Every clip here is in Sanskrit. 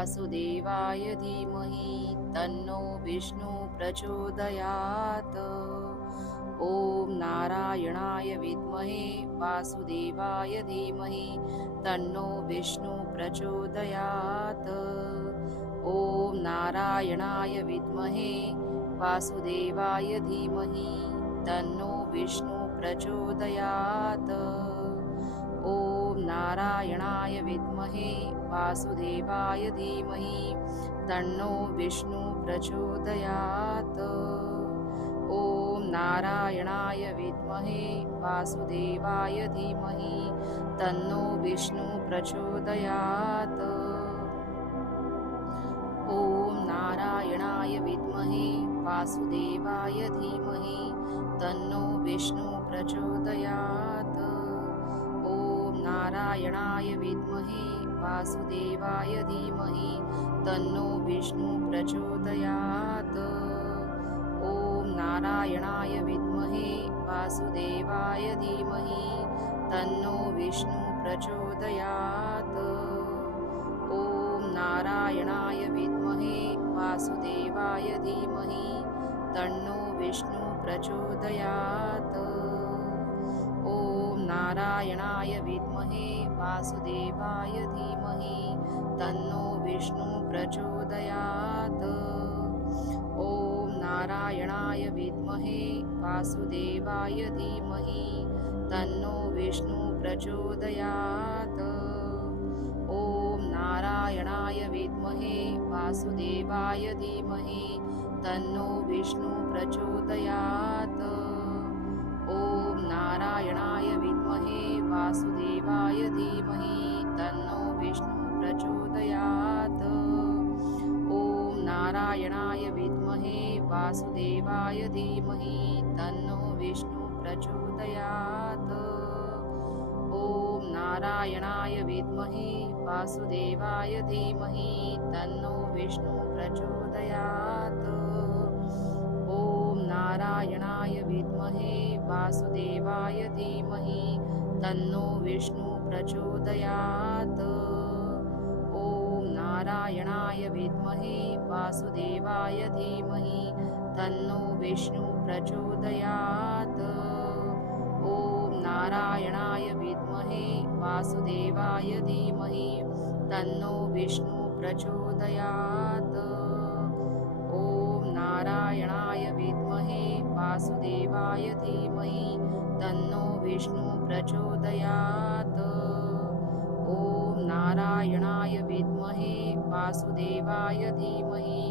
वासुदेवाय धीमहि तन्नो विष्णु प्रचोदयात्। ॐ नारायणाय विद्महे वासुदेवाय धीमहि तन्नो विष्णु प्रचोदयात्। ॐ नारायणाय विद्महे वासुदेवाय धीमहि तन्नो विष्णु प्रचोदयात्। ॐ नारायणाय विद्महे वासुदेवाय धीमहि तन्नो विष्णु प्रचोदयात्। ॐ नारायणाय विद्महे वासुदेवाय धीमहि तन्नो विष्णु प्रचोदयात्। ॐ नारायणाय विद्महे वासुदेवाय धीमहि तन्नो विष्णु प्रचोदयात्। ॐ नारायणाय विद्महे वासुदेवाय धीमहि तन्नो विष्णु प्रचोदयात्। ॐ नारायणाय विद्महे वासुदेवाय धीमहि तन्नो विष्णु प्रचोदयात्। ॐ नारायणाय विद्महे वासुदेवाय धीमहि तन्नो विष्णु प्रचोदयात्। ॐ नारायणाय विद्महे वासुदेवाय धीमहि तन्नो विष्णु प्रचोदयात्। ॐ नारायणाय विद्महे वासुदेवाय धीमहि तन्नो विष्णु प्रचोदयात्। ॐ नारायणाय विद्महे वासुदेवाय धीमहि तन्नो विष्णु प्रचोदयात्। ॐ नारायणाय विद्महे वासुदेवाय धीमहि तन्नो विष्णु प्रचोदयात्। ॐ नारायणाय विद्महे वासुदेवाय धीमहि तन्नो विष्णु प्रचोदयात्। ॐ नारायणाय विद्महे वासुदेवाय धीमहि तन्नो विष्णु प्रचोदयात्। ॐ नारायणाय विद्महे वासुदेवाय धीमहि तन्नो विष्णु प्रचोदयात्। ॐ नारायणाय विद्महे वासुदेवाय धीमहि तन्नो विष्णु प्रचोदयात्। ॐ नारायणाय विद्महे वासुदेवाय धीमहि तन्नो विष्णु प्रचोदयात्। ॐ नारायणाय विद्महे वासुदेवाय धीमहि तन्नो विष्णु प्रचोदयात्। ॐ नारायणाय विद्महे वासुदेवाय धीमहि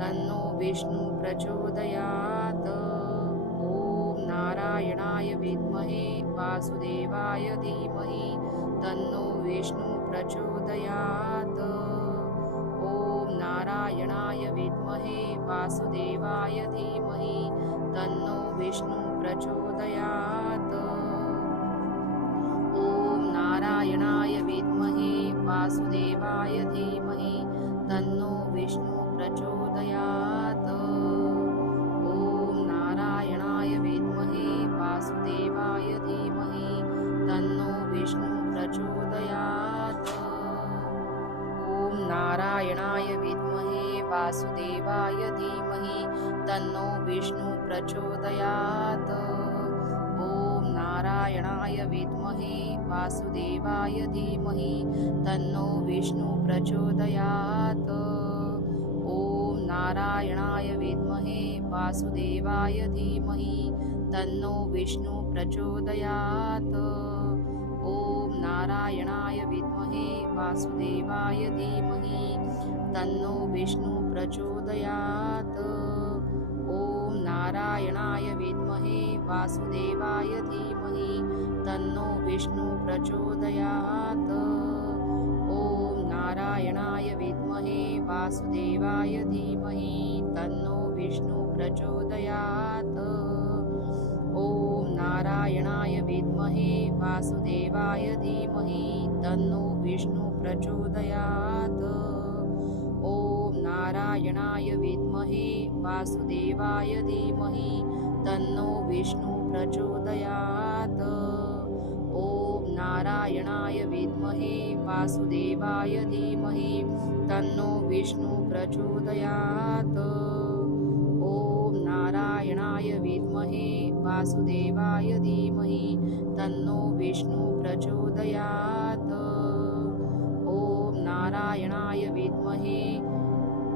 तन्नो विष्णु प्रचोदयात्। ॐ नारायणाय विद्महे वासुदेवाय धीमहि तन्नो विष्णु प्रचोदयात्। ॐ नारायणाय विद्महे वासुदेवाय धीमहि तन्नो विष्णु प्रचोदयात्। ॐ नारायणाय विद्महे वासुदेवाय धीमहि तन्नो विष्णु प्रचोदयात्। ॐ नारायणाय विद्महे वासुदेवाय धीमहि तन्नो विष्णु प्रचोदयात्। ॐ नारायणाय विद्महे वासुदेवाय धीमहि तन्नो विष्णु प्रचोदयात्। ॐ नारायणाय विद्महे वासुदेवाय धीमहि तन्नो विष्णु प्रचोदयात्। ॐ नारायणाय विद्महे वासुदेवाय धीमहि तन्नो विष्णु प्रचोदयात्। ॐ नारायणाय विद्महे वासुदेवाय धीमहि तन्नो विष्णु प्रचोदयात्। ॐ नारायणाय विद्महे वासुदेवाय धीमहि तन्नो विष्णु प्रचोदयात्। ॐ नारायणाय विद्महे वासुदेवाय धीमहि तन्नो विष्णु प्रचोदयात्। ॐ नारायणाय विद्महे वासुदेवाय धीमहि तन्नो विष्णु प्रचोदयात्। ॐ नारायणाय विद्महे वासुदेवाय धीमहि तन्नो विष्णु प्रचोदयात्। ॐ नारायणाय विद्महे वासुदेवाय धीमहि तन्नो विष्णु प्रचोदयात्। ॐ नारायणाय विद्महे वासुदेवाय धीमहि तन्नो विष्णु प्रचोदयात्। ॐ नारायणाय विद्महे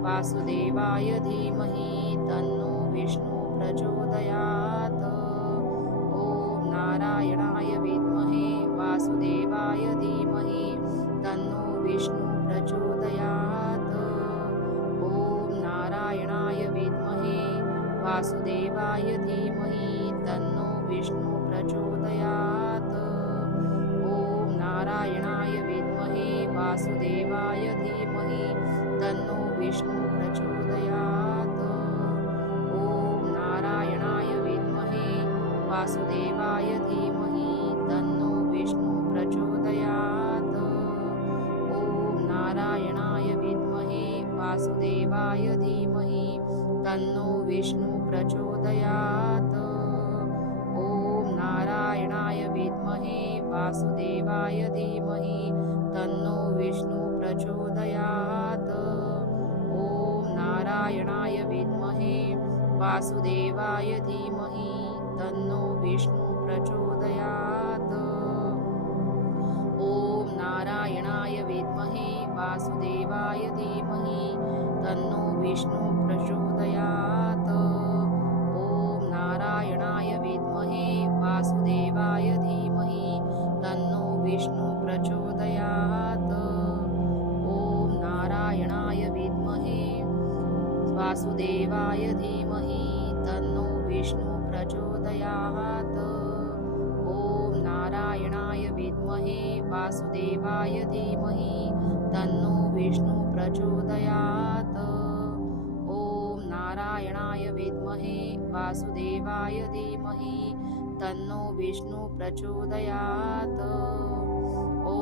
वासुदेवाय धीमहि तन्नो विष्णु प्रचोदयात्। ॐ नारायणाय विद्महे वासुदेवाय धीमहि तन्नो विष्णु प्रचोदयात्। ॐ नारायणाय विद्महे वासुदेवाय धीमहि तन्नो विष्णु प्रचोदयात्। ॐ नारायणाय विद्महे वासुदेवाय धीमहि तन्नो विष्णु प्रचोदयात्। ॐ नारायणाय विद्महे वासुदेवाय धीमहि तन्नो विष्णु प्रचोदयात्। ॐ नारायणाय विद्महे वासुदेवाय धीमहि तन्नो विष्णु प्रचोदयात्। ॐ नारायणाय विद्महे वासुदेवाय धीमहि तन्नो विष्णु प्रचोदयात्। ॐ नारायणाय विद्महे वासुदेवाय धीमहि तन्नो विष्णु प्रचोदयात्। ॐ नारायणाय विद्महे वासुदेवाय धीमहि तन्नो विष्णु प्रचोदयात्। ॐ नारायणाय विद्महे वासुदेवाय धीमहि तन्नो विष्णु प्रचोदयात्। ॐ नारायणाय विद्महे वासुदेवाय धीमहि तन्नो विष्णु प्रचोदयात्। ॐ नारायणाय विद्महे वासुदेवाय धीमहि तन्नो विष्णु प्रचोदयात्। ॐ नारायणाय विद्महे वासुदेवाय धीमहि तन्नो विष्णु प्रचोदयात्।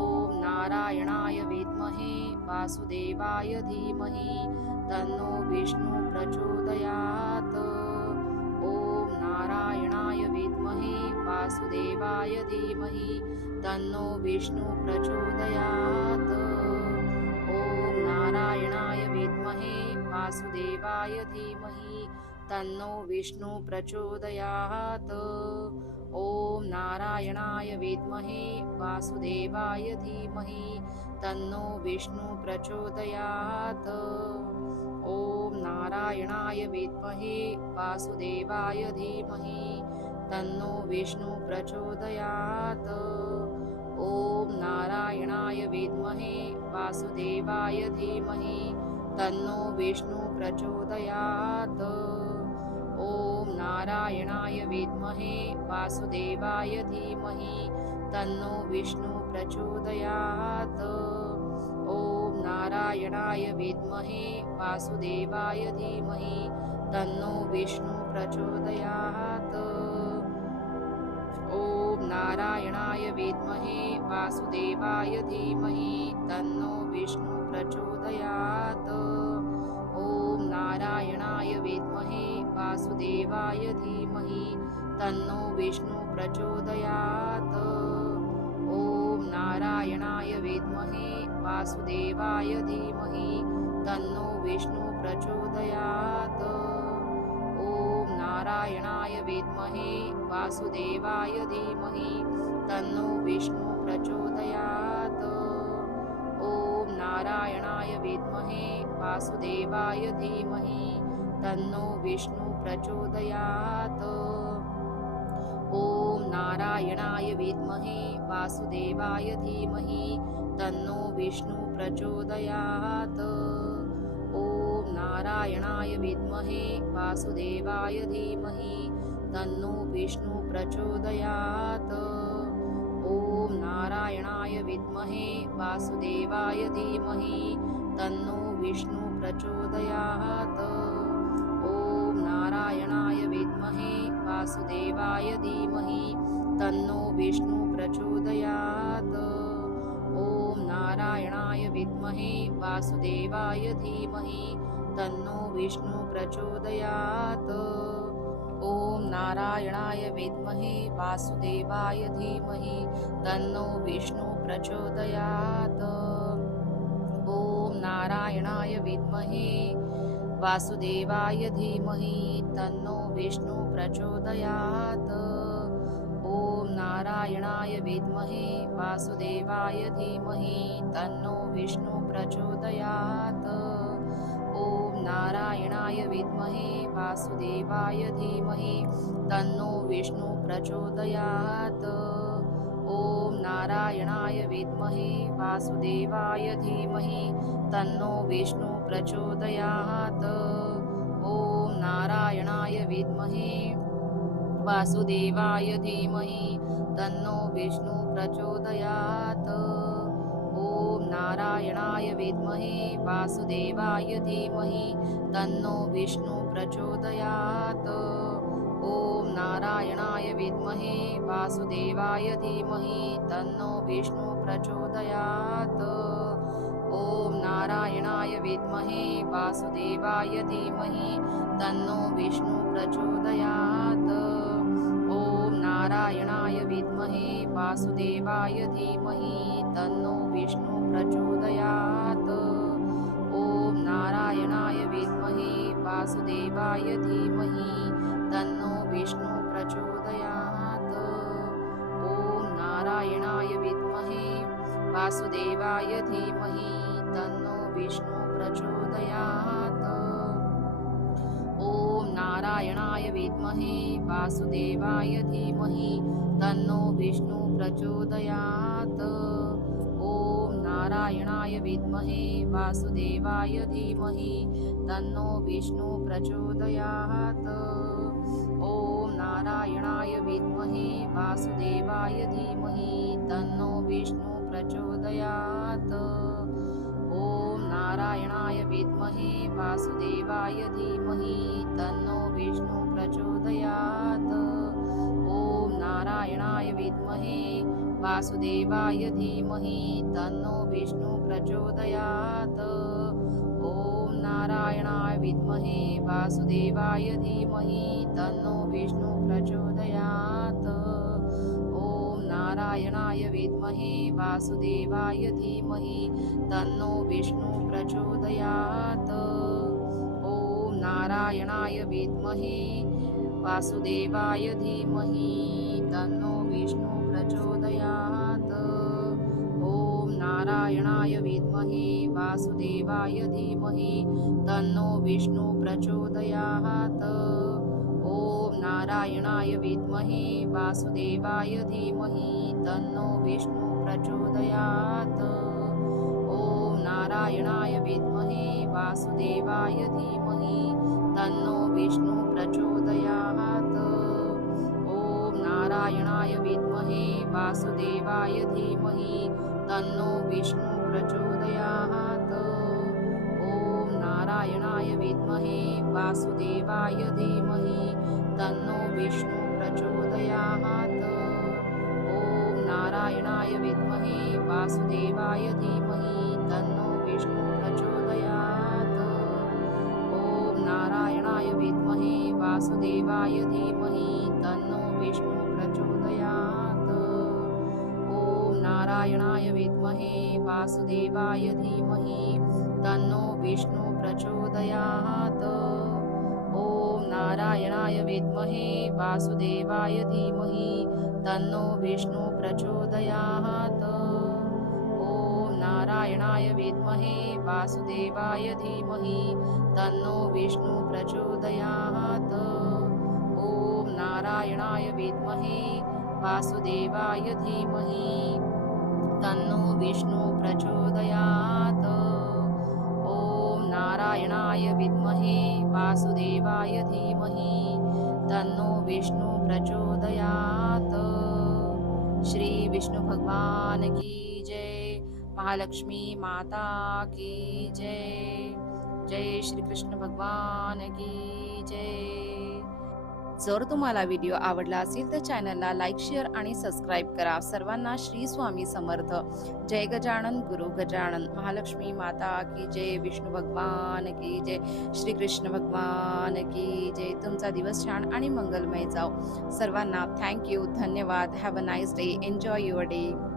ॐ नारायणाय विद्महे वासुदेवाय धीमहि तन्नो विष्णु प्रचोदयात्। ॐ नारायणाय विद्महे वासुदेवाय धीमहि तन्नो विष्णु प्रचोदयात्। ॐ नारायणाय विद्महे वासुदेवाय धीमहि तन्नो विष्णु प्रचोदयात्। ॐ नारायणाय विद्महे वासुदेवाय धीमहि तन्नो विष्णु प्रचोदयात्। ॐ नारायणाय विद्महे वासुदेवाय धीमहि तन्नो विष्णु प्रचोदयात्। ॐ नारायणाय विद्महे वासुदेवाय धीमहि तन्नो विष्णु प्रचोदयात्। ॐ नारायणाय विद्महे वासुदेवाय धीमहि तन्नो विष्णु प्रचोदयात्। ॐ नारायणाय विद्महे वासुदेवाय धीमहि तन्नो विष्णु प्रचोदयात्। ॐ नारायणाय विद्महे वासुदेवाय धीमहि तन्नो विष्णु प्रचोदयात्। ॐ नारायणाय विद्महे वासुदेवाय धीमहि तन्नो विष्णु प्रचोदयात्। ॐ नारायणाय विद्महे वासुदेवाय धीमहि तन्नो विष्णु प्रचोदयात्। ॐ नारायणाय विद्महे वासुदेवाय धीमहि तन्नो विष्णु प्रचोदयात्। ॐ नारायणाय विद्महे वासुदेवाय धीमहि तन्नो विष्णु प्रचोदयात्। ॐ नारायणाय विद्महे वासुदेवाय धीमहि तन्नो विष्णु प्रचोदयात्। ॐ नारायणाय विद्महे वासुदेवाय धीमहि तन्नो विष्णु प्रचोदयात्। ॐ नारायणाय विद्महे वासुदेवाय धीमहि तन्नो विष्णु प्रचोदयात्। ॐ नारायणाय विद्महे वासुदेवाय धीमहि तन्नो विष्णु प्रचोदयात्। ॐ नारायणाय विद्महे वासुदेवाय धीमहि तन्नो विष्णु प्रचोदयात्। ॐ नारायणाय विद्महे वासुदेवाय धीमहि तन्नो विष्णु प्रचोदयात्। ॐ नारायणाय विद्महे वासुदेवाय धीमहि तन्नो विष्णु प्रचोदयात्। ॐ नारायणाय विद्महे वासुदेवाय धीमहि तन्नो विष्णु प्रचोदयात्। ॐ नारायणाय विद्महे वासुदेवाय धीमहि तन्नो विष्णु प्रचोदयात्। ॐ नारायणाय विद्महे वासुदेवाय धीमहि तन्नो विष्णु प्रचोदयात्। ॐ नारायणाय विद्महे वासुदेवाय धीमहि तन्नो विष्णु प्रचोदयात्। ॐ नारायणाय विद्महे वासुदेवाय धीमहि तन्नो विष्णु प्रचोदयात्। ॐ नारायणाय विद्महे वासुदेवाय धीमहि तन्नो विष्णु प्रचोदयात्। ॐ नारायणाय विद्महे वासुदेवाय धीमहि तन्नो विष्णु प्रचोदयात्। ॐ नारायणाय विद्महे वासुदेवाय धीमहि तन्नो विष्णु प्रचोदयात्। ॐ नारायणाय विद्महे वासुदेवाय धीमहि तन्नो विष्णु प्रचोदयात्। ॐ नारायणाय विद्महे वासुदेवाय धीमहि तन्नो विष्णु प्रचोदयात्। ॐ नारायणाय विद्महे वासुदेवाय धीमहि तन्नो विष्णु प्रचोदयात्। ॐ नारायणाय विद्महे वासुदेवाय धीमहि तन्नो विष्णु प्रचोदयात्। ॐ नारायणाय विद्महे वासुदेवाय धीमहि तन्नो विष्णु प्रचोदयात्। ॐ नारायणाय विद्महे वासुदेवाय धीमहि तन्नो विष्णु प्रचोदयात्। ॐ नारायणाय विद्महे वासुदेवाय धीमहि तन्नो विष्णु प्रचोदयात्। ॐ नारायणाय विद्महे वासुदेवाय धीमहि तन्नो विष्णु प्रचोदयात्। ॐ नारायणाय विद्महे वासुदेवाय धीमहि तन्नो विष्णु प्रचोदयात्। ॐ नारायणाय विद्महे वासुदेवाय धीमहि तन्नो विष्णु प्रचोदयात्। ॐ नारायणाय विद्महे वासुदेवाय धीमहि तन्नो विष्णु प्रचोदयात्। ॐ नारायणाय विद्महे वासुदेवाय धीमहि तन्नो विष्णु प्रचोदयात्। ॐ नारायणाय विद्महे वासुदेवाय धीमहि तन्नो विष्णु प्रचोदयात्। ॐ नारायणाय विद्महे वासुदेवाय धीमहि तन्नो विष्णु प्रचोदयात्। ॐ नारायणाय विद्महे वासुदेवाय धीमहि तन्नो विष्णु प्रचोदयात्। ॐ नारायणाय विद्महे वासुदेवाय धीमहि तन्नो विष्णु प्रचोदयात्। ॐ नारायणाय विद्महे वासुदेवाय धीमहि तन्नो विष्णु प्रचोदयात्। ॐ नारायणाय विद्महे वासुदेवाय धीमहि तन्नो विष्णु प्रचोदयात्। ॐ नारायणाय विद्महे वासुदेवाय धीमहि तन्नो विष्णु प्रचोदयात्। ॐ नारायणाय विद्महे वासुदेवाय धीमहि तन्नो विष्णु प्रचोदयात्। ॐ नारायणाय विद्महे वासुदेवाय धीमहि तन्नो विष्णु प्रचोदयात्। ॐ नारायणाय विद्महे वासुदेवाय धीमहि तन्नो विष्णु प्रचोदयात्। श्री विष्णु भगवान की जय। महालक्ष्मी माता की जय। जय श्री कृष्ण भगवान की जय। जर तुम्हाला व्हिडिओ आवडला असेल तर चॅनलला लाईक, शेअर आणि सबस्क्राईब करा. सर्वांना श्री स्वामी समर्थ. जय गजानन गुरु गजानन. महालक्ष्मी माता की जय. विष्णू भगवान की जय. श्रीकृष्ण भगवान की जय. तुमचा दिवस छान आणि मंगलमय जाओ. सर्वांना थँक्यू, धन्यवाद. Have a nice day. Enjoy your day.